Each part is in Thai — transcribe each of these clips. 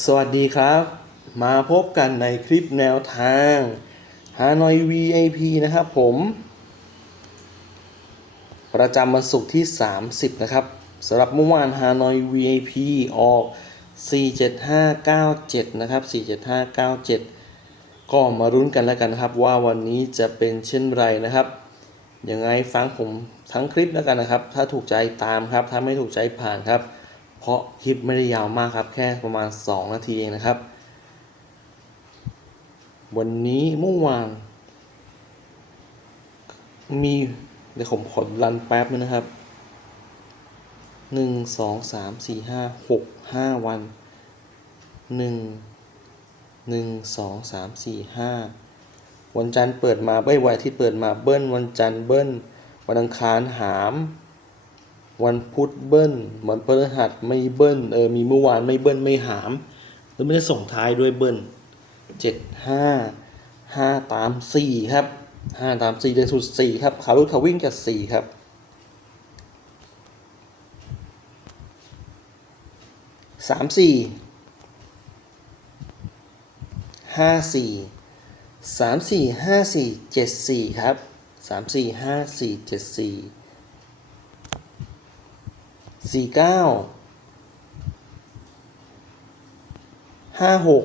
สวัสดีครับ มาพบกันในคลิปแนวทางฮานอย VIP นะครับผม ประจำวันศุกร์ที่ 30 นะครับสำหรับเมื่อวานฮานอย VIP ออก 47597 นะครับ 47597 ก็มารุ้นกันแล้วกันนะครับ ว่าวันนี้จะเป็นเช่นไรนะครับยังไงฟังผมทั้งคลิปแล้วกันนะครับ ถ้าถูกใจตามครับ ถ้าไม่ถูกใจผ่านครับ เพราะคลิปไม่ได้ยาวมากครับ แค่ประมาณ 2 นาทีเองนะครับ วันนี้เมื่อวาน มีเดี๋ยวผมขอรันแป๊บนึงนะครับหนึ่งสองสามสี่ห้าหกห้าวันหนึ่งหนึ่งสองสามสี่ห้าวันจันทร์เปิดมาเบิ้ลวันอาที่เปิดมาเบิ้ลวันจันทร์เบิ้ลวันอังคารหาม วันพุธเบิ้ลวันพฤหัสไม่เบิ้ลเออมีเมื่อวานไม่เบิ้ลไม่หาม แล้วไม่ได้ส่งท้ายด้วยเบิ้ลเจ็ดห้าห้าตามสี่ครับห้าตามสี่เดนสุดสี่ครับขาลุดขาวิ่งกับสี่ครับสามสี่ห้าสี่สามสี่ห้าสี่เจ็ดสี่ครับสามสี่ห้าสี่เจ็ดสี่ สี่เก้าห้าหก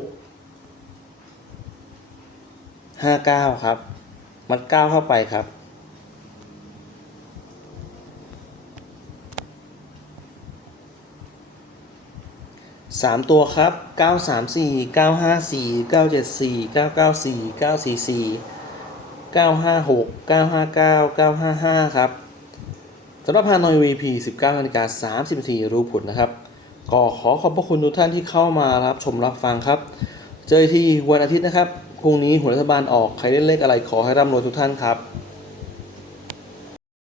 ห้าเก้าครับ มัดเก้าเข้าไปครับ สามตัวครับเก้าสามสี่เก้าห้าสี่เก้าเจ็ดสี่เก้าเก้าสี่เก้าสี่สี่เก้าห้าหกเก้าห้าเก้าเก้าห้าห้าครับ สำหรับฮานอย VP 19นาฬิกา30นาทีรู้ผลนะครับ ก็ขอขอบพระคุณทุกท่านที่เข้ามารับชมรับฟังครับ เจอที่วันอาทิตย์นะครับ พรุ่งนี้หัวรัฐบาลออกใครเล่นเลขอะไรขอให้ร่ำรวยทุกท่านครับ